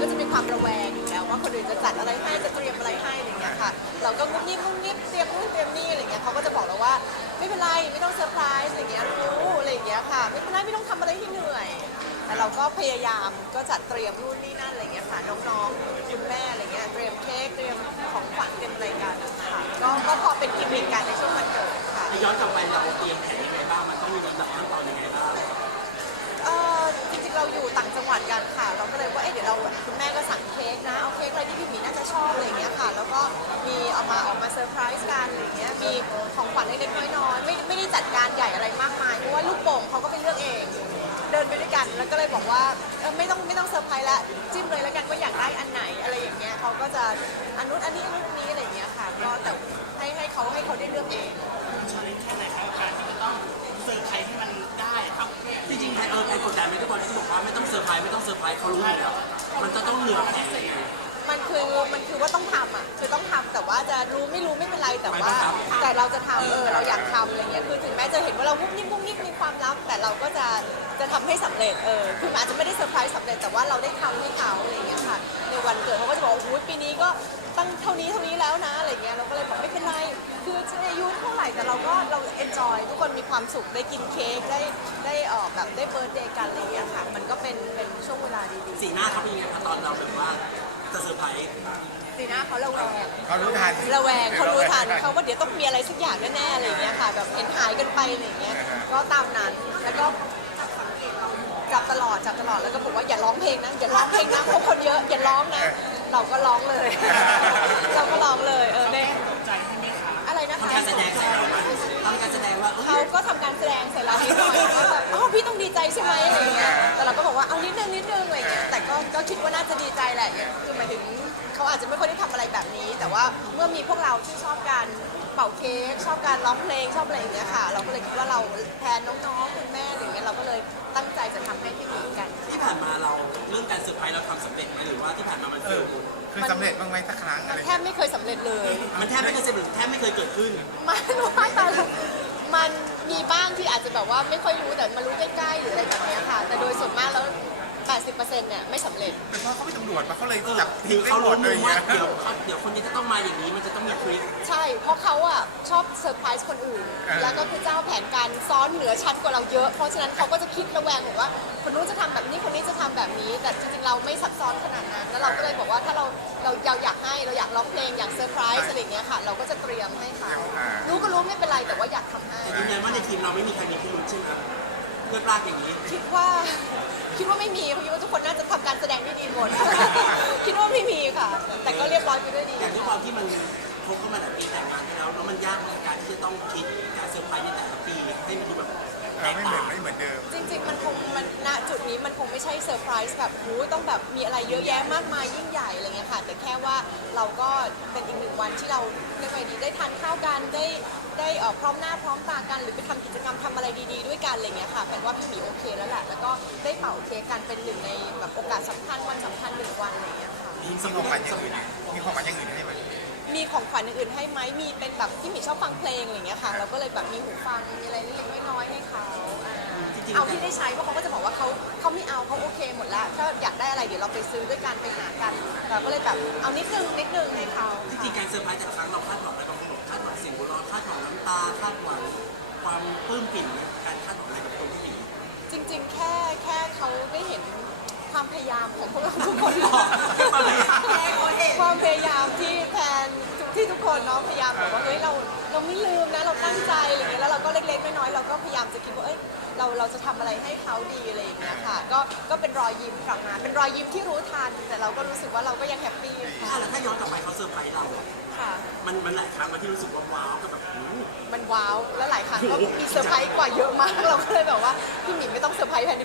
ก็จะมีความระแวงอยู่แล้วว่าคนอื่นจะจัดอะไรให้จะเตรียมอะไรให้อะไรเงี้ยค่ะ เราก็งุบงิบงุบงิบเตรียมนู่นเตรียมนี่อะไรเงี้ยเขาก็จะบอกเราว่าไม่เป็นไรไม่ต้องเซอร์ไพรส์อะไรเงี้ยรู้อะไรเงี้ยค่ะ ไม่เป็นไรไม่ต้องทำอะไรที่เหนื่อย แต่เราก็พยายามก็จัดเตรียมนู่นนี่นั่นอะไรเงี้ยค่ะน้องๆคุณแม่อะไรเงี้ยเตรียมเค้กเตรียมของขวัญเตรียมอะไรกันค่ะก็ก็พอเป็นกิมมิคกันในช่วงวันเกิดค่ะ ย้อนกลับไปเราเตรียมแผนยังไงบ้าง มันต้องมีลำดับขั้นตอนยังไงบ้าง เราอยู่ต่างจังหวัดกันค่ะ เราก็เลยว่าเอ๊ะเดี๋ยวเราคุณแม่ก็สั่งเค้กนะ เอาเค้กอะไรที่พี่หมีน่าจะชอบอะไรอย่างเงี้ยค่ะ แล้วก็มีเอามาออกมาเซอร์ไพรส์กันอะไรอย่างเงี้ย มีของขวัญเล็กๆน้อยๆไม่ไม่ได้จัดการใหญ่อะไรมากมาย เพราะว่าลูกโป่งเขาก็ไปเลือกเอง เดินไปด้วยกัน แล้วก็เลยบอกว่าเออไม่ต้องไม่ต้องเซอร์ไพรส์ละ จิ้มเลยแล้วกันว่าอยากได้อันไหนอะไรอย่างเงี้ยเขาก็จะอันนู้นอันนี้อันนู้นอันนี้อะไรอย่างเงี้ยค่ะ ก็แต่ให้ให้เขาให้เขาได้เลือกเอง มทุกคนที่บอกว่าไม่ต้องเซอร์ไพรส์ไม่ต้องเซอร์ไพรส์เขารู้อยู่แล้วมันจะต้องเหนือแผนยังไงมันคือมันคือว่าต้องทำอะคือต้องทำแต่ว่าจะรู้ไม่รู้ไม่เป็นไรแต่ว่าแต่เราจะทำเออเราอยากทำอะไรเงี้ยคือถึงแม้จะเห็นว่าเราวุ้บนิ่มวุ้บนิ่มมีความลับ แต่เราก็จะจะทำให้สำเร็จเออคือมันอาจจะไม่ได้เซอร์ไพรส์สำเร็จแต่ว่าเราได้ทำให้เขาอะไรเงี้ยค่ะในวันเกิดเขาก็จะบอกว่าโอ้โหปีนี้ก็ตั้งเท่านี้เท่านี้แล้วนะอะไรเงี้ยเราก็เลยบอกไม่เป็นไรคือจะอายุเท่าไหร่แต่เราก็เราเอนจอยทุกคนมีความสุขได้กินเค้กได้ได้เออ แบบได้เบิร์ดเดย์กันอะไรเงี้ยค่ะ มันก็เป็นเป็นช่วงเวลาดีสีหน้าเขาเป็นยังไงคะตอนเราแบบว่าจะเซอร์ไพรส์ๆสีหน้าเขาระแวง เขารู้ทันระแวงเขารู้ทันเขาว่าเดี๋ยวต้องมีอะไรสักอย่างแน่ๆอะไรอย่างเงี้ยค่ะ แบบเห็นหายกันไปอะไรอย่างเงี้ยก็ตามนั้นแล้วก็จับตลอดจับตลอดแล้วก็บอกว่าอย่าร้องเพลงนะอย่าร้องเพลงนะเพราะคนเยอะอย่าร้องนะ เราก็ร้องเลย เราก็ร้องเลย ว่าเอ้เขายก็ทำการแสดงใส่เรานิดหน่อยว่าแบบอ๋อพี่ต้องดีใจใช่ไหมอะไรอย่างเงี้ยแต่เราก็บอกว่าเอานิดนึงนิดนึงอะไรอย่างเงี้ยแต่ก็ก็คิดว่าน่าจะดีใจแหละคือหมายถึงเขาอาจจะไม่ค่อยได้ทำอะไรแบบนี้ แต่ว่าเมื่อมีพวกเราที่ชอบการเป่าเค้กชอบการร้องเพลงชอบอะไรอย่างเงี้ยค่ะ เราก็เลยคิดว่าเราแทนน้องๆคุณแม่อะไรอย่างเงี้ยเราก็เลยตั้งใจจะทำให้พี่หมีกัน ที่ผ่านมาเราเรื่องการเซอร์ไพรส์เราทำสำเร็จไหมหรือว่าที่ผ่านมามันเอเฟอลคือสำเร็จบ้างไหมสักครั้งอะไรแทบไม่เคยสำเร็จเลย มันแทบไม่เคยสำเร็จแทบไม่เคยเกิดขึ้นมันว่าแต่ละ มันมีบ้างที่อาจจะแบบว่าไม่ค่อยรู้แต่มารู้ใกล้ๆหรืออะไรแบบเนี้ยค่ะ แต่โดยส่วนมากแล้ว 80%เนี่ยไม่สำเร็จ เป็นเพราะเขาเป็นตำรวจมาเขาเลยเออจับหทิ้รืงอได้เขาหมรู้ดเลยว่าเนี่ยเดี๋ยวเขาเดี๋ยวคนนี้จะต้องมาอย่างนี้มันจะต้องมีทริคใช่ เพราะเขาอะชอบเซอร์ไพรส์คนอื่น แล้วก็คือเจ้าแผนการซ้อนเหนือชั้นกว่าเราเยอะ เพราะฉะนั้นเขาก็จะคิดระแวงบอกว่า คนนู้นจะทำแบบนี้คนนี้จะทำแบบนี้ แต่จริงๆเราไม่ซับซ้อนขนาดนั้น แล้วเราก็เลยบอกว่าถ้าเราเราเราอยากให้เราอยากร้องเพลงอยากเซอร์ไพรส์อะไรอย่างเงี้ยค่ะ เราก็จะเตรียมให้เขารู้ก็รู้ไม่เป็นไรแต่ว่าอยากทำให้ยืนยันว่าในทีมเราไม่มีใครมีพิรุธใช่ไหม เพื่อนปลากอย่างนี้ คิดว่า คิดว่าไม่มีเพราะคิดว่าทุกคนน่าจะทำการแสดงได้ดีหมด คิดว่าไม่มีค่ะ แต่ก็เรียบร้อยไปด้วยดีอย่างที่ความที่มันคบกันมาแต่ปีแต่งงานไปแล้วแล้วมันยากในการที่จะต้องคิดการเซอร์ไพรส์ในแต่ละปีให้มันดูแบบเอแตอกไม่เหมืต่าอนงไม่เหมือนเดิม จริง ๆ มันคงมันณจุดนี้มันคงไม่ใช่เซอร์ไพรส์แบบหูต้องแบบมีอะไรเยอะแยะมากมายยิ่งใหญ่อะไรเงี้ยค่ะ แต่แค่ว่าเราก็เป็นอีกหนึ่งวันที่เราเรียกว่าไงดีได้ทานข้าวกันได้ได้เอ่อพร้อมหน้าพร้อมตากันหรือไปทำกิจกรรมทำอะไรดีๆ ด้วยกันอะไรเงี้ยค่ะเป็นว่าพี่หมีโอเคแล้วแหละแล้วก็ได้เป่าเค้กกันเป็นหนึ่งในแบบโอกาสสำคัญวันสำคัญหนึ่งวันอะไรเงี้ยค่ะ มีของขวัญอย่างอื่นมีของขวัญอย่างอื่นให้ไหม มีของขวัญอื่นๆให้ไหมมีเป็นแบบที่หมีชอบฟังเพลงอะไรอย่างเงี้ยค่ะ เราก็เลยแบบมีหูฟังมีอะไรเล็กๆน้อยๆให้เขาอ่าจริงๆ เอาที่ได้ใช้เพราะเขาก็จะบอกว่าเขาเขาไม่เอาเขาโอเคหมดแล้วถ้าอยากได้อะไรเดี๋ยวเราไปซื้อด้วยกันไปหากันเราก็เลยแบบเอานิดนึงนิดนึงให้เขาจริงๆการเซอร์ไพรส์แต่ละครั้งเราคาดหวังอะไรบางคนบอกคาดหวังเสียงหัวเราะคาดหวังน้ำตาคาดหวังความปลื้มปิ่นเนี่ยการคาดหวังอะไรกับคนที่หนีจริง ๆ แค่แค่เขาได้เห็นความพยายามของพวกเราทุกคนหรอก ความพยายามความพยายามที่แทน ที่ทุกคนเนาะพยายามแบบว่าเฮ้ยเราเราไม่ลืมนะเราตั้งใจอะไรอย่างเงี้ยแล้วเราก็เล็กๆน้อยๆเราก็พยายามจะคิดว่าเอ้ยเราเราจะทำอะไรให้เขาดีอะไรอย่างเงี้ยค่ะก็ก็เป็นรอยยิ้มกลับมาเป็นรอยยิ้มที่รู้ทันแต่เราก็รู้สึกว่าเราก็ยังแฮปปี้ถ้าค่ะแล้วถ้าย้อนกลับไปเขาเซอร์ไพรส์เราอะค่ะ มันมันหลายครั้งมาที่รู้สึกว่าว้าวกับแบบอู้มันว้าวแล้วหลายครั้งก็มีเซอร์ไพรส์กว่าเยอะมาก เราก็เลยแบบว่าพี่หมิงไม่ต้อง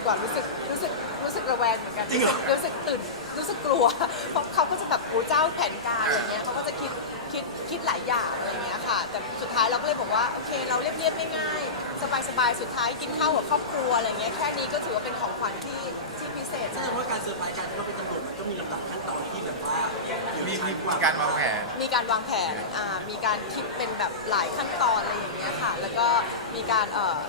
เซอร์ไพรส์แทนดีกว่ารู้สึกรู้สึกรู้สึกระแวงเหมือนกันรู้สึกรู้สึกตื่นรู้สึกกลัว เพราะเขาก็จะแบบโอ้เจ้าแผนการอะไรเงี้ยเขาก็จะคิดคิดคิดหลายอย่างอะไรเงี้ยค่ะ แต่สุดท้ายเราก็เลยบอกว่าโอเค เราเรียบเรียบๆง่ายๆสบายๆสุดท้ายกินข้าวกับครอบครัวอะไรเงี้ยแค่นี้ก็ถือว่าเป็นของขวัญที่ที่พิเศษแสดงว่าการเซอร์ไพรส์การที่เราเป็นตำรวจมันก็มีลำดับขั้นตอนที่แบบว่ามีมีมีมีการวางแผน มีการวางแผนอ่ามีการคิดเป็นแบบหลายขั้นตอนอะไรอย่างเงี้ยค่ะ แล้วก็มีการเอ่อ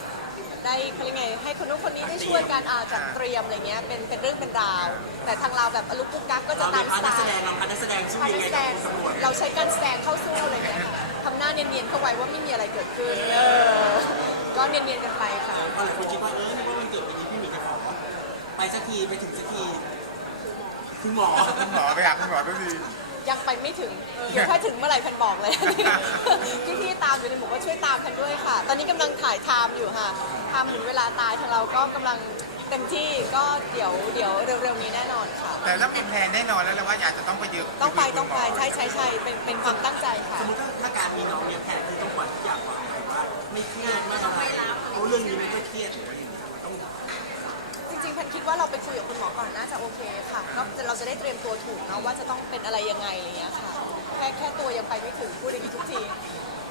ได้เขาเรียกไงให้คนนู้นคนนี้ได้ช่วยกันอ่าจัดเตรียมอะไรเงี้ยเป็นเป็นเรื่องเป็นราว แต่ทางเราแบบอลุกกุ๊กกักก็จะเราในตามพาสร์ทไตนักแสดงล์เราพาร์ทนักแสดงสู้การยังแสไงดกับงตำรวจเราใช้การแสดงเข้าสู้อะไรเงี้ยค่ะทำหน้าเนียนๆเข้าไว้ว่าไม่มีอะไรเกิดขึ้นเออก็เนียนๆกันไปค่ะพอหลายคนคิดว่าเออนึกว่ามันเกิดปีนี้พี่หมีจะขอไปสักทีไปถึงสักทีคุณหมอ คุณหมอไปหาคุณหมอด้วยดี ยังไปไม่ถึงเดี๋ยวถ้าถึงเมื่อไหร่แพนบอกเลย พี่พี่ๆตามอยู่ในหมู่ก็ช่วยตามแพนด้วยค่ะ ตอนนี้กำลังถ่ายไทม์อยู่ค่ะไทม์หมุนเวลาตายทางเราก็กำลังเต็มที่ก็เดี๋ยวเดี๋ยวเร็วๆนี้แน่นอนค่ะ แต่แล้วมีแพลนแน่นอนแล้วแหละว่าอยากจะต้องไปเยอะต้องไปต้องไปใช่ใช่ใช่เป็นเป็นความตั้งใจค่ะ สมมติถ้าถ้าการมีน้องเนี่ยแผนที่ต้องปล่อยทุกอย่างวางไว้ว่าไม่เครียดไม่อะไรเอาเรื่องนี้ไม่ค่อยเครียดหรือว่าอย่างเงี้ยมันต้องจริงๆ แพนคิดว่าเราไปคุยกับคุณหมอก่อนน่าจะโอเคค่ะก็เราจะได้เตรียมตัวถูกเนาะว่าจะต้องเป็นอะไรยังไงอะไรเงี้ยค่ะ แค่แค่ตัวยังไปไม่ถึงพูดอย่างนี้ทุกที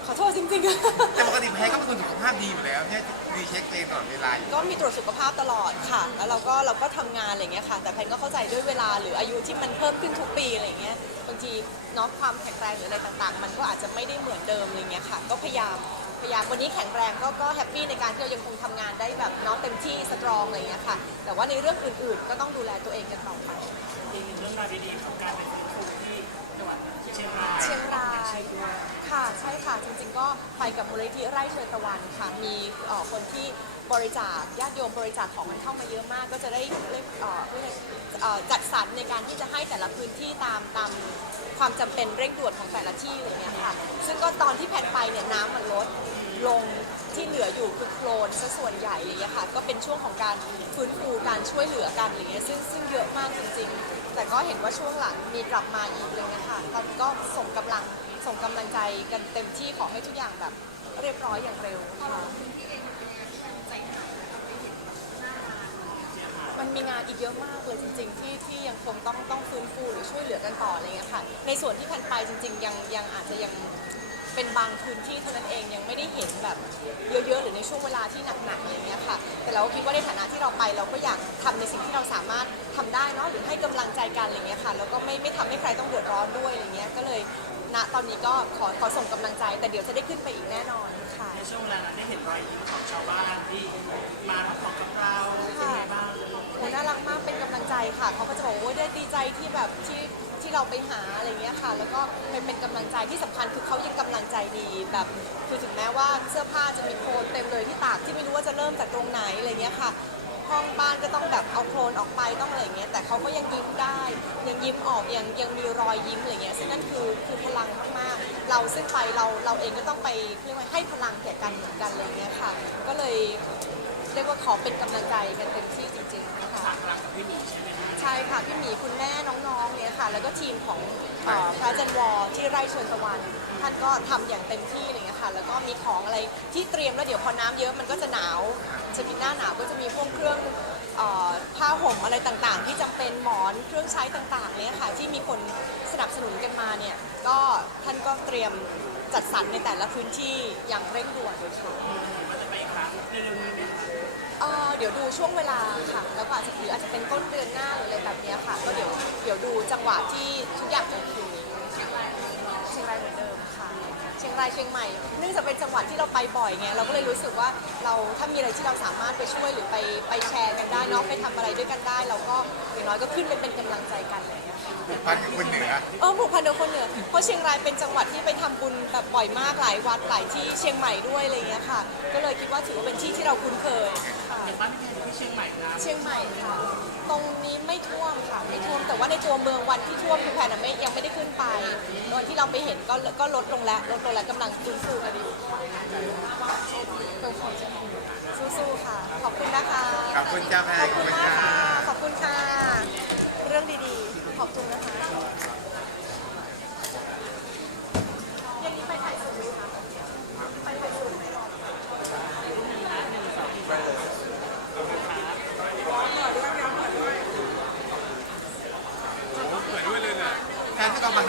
ขอโทษจริงๆแต่ปกติแพลก็เป็นคนสุขภาพดีอยู่แล้วใช่ดีเช็คตัวเองตลอดเวลาอยู่ก็มีตรวจสุขภาพตลอดค่ะ แล้วเราก็เราก็ทำงานอะไรเงี้ยค่ะ แต่แพนก็เข้าใจด้วยเวลาหรืออายุที่มันเพิ่มขึ้นทุกปีอะไรเงี้ยบางทีเนาะความแข็งแรงหรืออะไรต่างๆ มันก็อาจจะไม่ได้เหมือนเดิมอะไรเงี้ยค่ะ ก็พยายาม พยายามวันนี้แข็งแรงก็ก็แฮปปี้ในการที่เรายังคงทำงานได้แบบเนาะเต็มที่สตรองอะไรเงี้ยค่ะ แต่ว่าในเรื่องอื่นๆ ก็ต้องดูแลตัวเองกันต่อไปมีเรื่องราวดีๆของการเป็นครูที่จังหวัดเชียงรายเชียงรายค่ะใช่ค่ะจริงๆก็ไปกับมูลนิธิไร่เชิญตะวันค่ะมีเอ่อคนที่ บริจาคญาติโยมบริจาคของมันเข้ามาเยอะมาก ก็จะได้เอ่อเอ่อจัดสรรในการที่จะให้แต่ละพื้นที่ตามตามความจำเป็นเร่งด่วนของแต่ละที่อะไรเงี้ยค่ะ ซึ่งก็ตอนที่แผ่นไปเนี่ยน้ำมันลดลงที่เหลืออยู่คือโคลนซะส่วนใหญ่อะไรเงี้ยค่ะ ก็เป็นช่วงของการฟื้นฟูการช่วยเหลือกันอะไรเงี้ยซึ่งซึ่งเยอะมากจริงๆ แต่ก็เห็นว่าช่วงหลังมีกลับมาอีกเลยนะคะตอนก็ส่งกำลังส่งกำลังใจกันเต็มที่ขอให้ทุกอย่างแบบเรียบร้อยอย่างเร็วค่ะ มันมีงานอีกเยอะมากเลยจริง ๆ ที่ที่ยังคงต้องต้องฟื้นฟูหรือช่วยเหลือกันต่ออะไรเงี้ยค่ะ ในส่วนที่แผ่นไปจริง ๆ ยังยังอาจจะยังเป็นบางพื้นที่เท่านั้นเองยังไม่ได้เห็นแบบเยอะๆหรือในช่วงเวลาที่หนักๆอะไรเงี้ยค่ะ แต่เราก็คิดว่าในฐานะที่เราไปเราก็อยากทำในสิ่งที่เราสามารถทำได้เนาะหรือให้กำลังใจกันอะไรเงี้ยค่ะแล้วก็ไม่ไม่ทำให้ใครต้องเดือดร้อนด้วยอะไรเงี้ยก็เลยณตอนนี้ก็ขอขอส่งกำลังใจ แต่เดี๋ยวจะได้ขึ้นไปอีกแน่นอนค่ะในช่วงเวลานั้นได้เห็นรอยยิ้มของชาวบ้านที่มารับของกับเรา รักมากเป็นกำลังใจค่ะเขาก็จะบอกว่าได้ดีใจที่แบบที่ที่เราไปหาอะไรเงี้ยค่ะ แล้วก็เป็นเป็นกำลังใจที่สำคัญคือเขายังกำลังใจดีแบบ คือถึงแม้ว่าเสื้อผ้าจะมีโคลนเต็มเลยที่ตากที่ไม่รู้ว่าจะเริ่มจากตรงไหนอะไรเงี้ยค่ะ ห้องบ้านก็ต้องแบบเอาโคลนออกไปต้องอะไรเงี้ยแต่เขาก็ยังยิ้มได้ยังยิ้มออกยังยังมีรอยยิ้มอะไรเงี้ยซึ่งนั่นคือคือพลังมากๆ เราซึ่งไปเราเราเองก็ต้องไปเรียกว่าให้พลังแก่กันเหมือนกันอะไรเงี้ยค่ะ ก็เลย เรียกว่าขอเป็นกำลังใจกันเต็มที่จริงๆนะคะฝากรักกับพี่หมีใช่ไหมคะใช่ค่ะ พี่หมีคุณแม่น้องๆเนี่ยค่ะ แล้วก็ทีมของเอ่อพระจันวอที่ไร่ชวนตะวัน ท่านก็ทำอย่างเต็มที่อะไรเงี้ยค่ะแล้วก็มีของอะไรที่เตรียมแล้วเดี๋ยวพอน้ำเยอะมันก็จะหนาวจะมีหน้าหนาวก็จะมีพวกเครื่องเอ่อผ้าห่มอะไรต่างๆ ที่จำเป็นหมอนเครื่องใช้ต่างๆเนี่ยค่ะที่มีคนสนับสนุนกันมาเนี่ยก็ท่านก็เตรียมจัดสรรในแต่ละพื้นที่อย่างเร่งด่วนเลยค่ะว่าจะไปอีกครั้งเร็วๆนี้ไหมคะ เออเดี๋ยวดูช่วงเวลาค่ะ แล้วก็อาจจะหรืออาจจะเป็นต้นเดือนหน้าหรืออะไรแบบเนี้ยค่ะ ก็เดี๋ยวเดี๋ยวดูจังหวะที่ทุกอย่างโอเคเชียงรายเชียงรายเหมือนเดิมค่ะ เชี ยงรายเชียงใหม่เนื่องจากเป็นจังหวัดที่เราไปบ่อยไงเราก็เลยรู้สึกว่าเราถ้ามีอะไรที่เราสามารถไปช่วยหรือไปไปแชร์กันได้เนาะไปทำอะไรด้วยกันได้ เราก็อย่างน้อยก็ขึ้นไปเป็นกำลังใจกันอะไรอย่างเลยค่ะผูกพันกับคนเหนือเออผูกพันกับคนเหนือเพราะเชียงรายเป็นจังหวัดที่ไปทำบุญแบบบ่อยมากหลายวัดหลายที่เชียงใหม่ด้วยอะไรอย่างเงี้ยค่ะ ก็เลยคิดว่าถือว่าเป็นที่ที่เราคุ้นเคยค่ะอย่างบ้านพี่แพนอยู่ที่เชียงใหม่นะเชียงใหม่ค่ะตรงนี้ไม่ท่วมค่ะไม่ท่วมแต่ว่าในตัวเมืองวันที่ท่วมคือแพนนะไม่ยังไม่ได้ขึ้นไปวันที่เราไปเห็นก็ก็ลดลงแล้วลดลงแล้วกำลังฟื้นฟูกันอยู่สู้ๆค่ะ ขอบคุณนะคะขอบคุณเจ้าค่ะขอบคุณค่ะขอบคุณค่ะ เรื่องดีๆ ขอบคุณนะคะ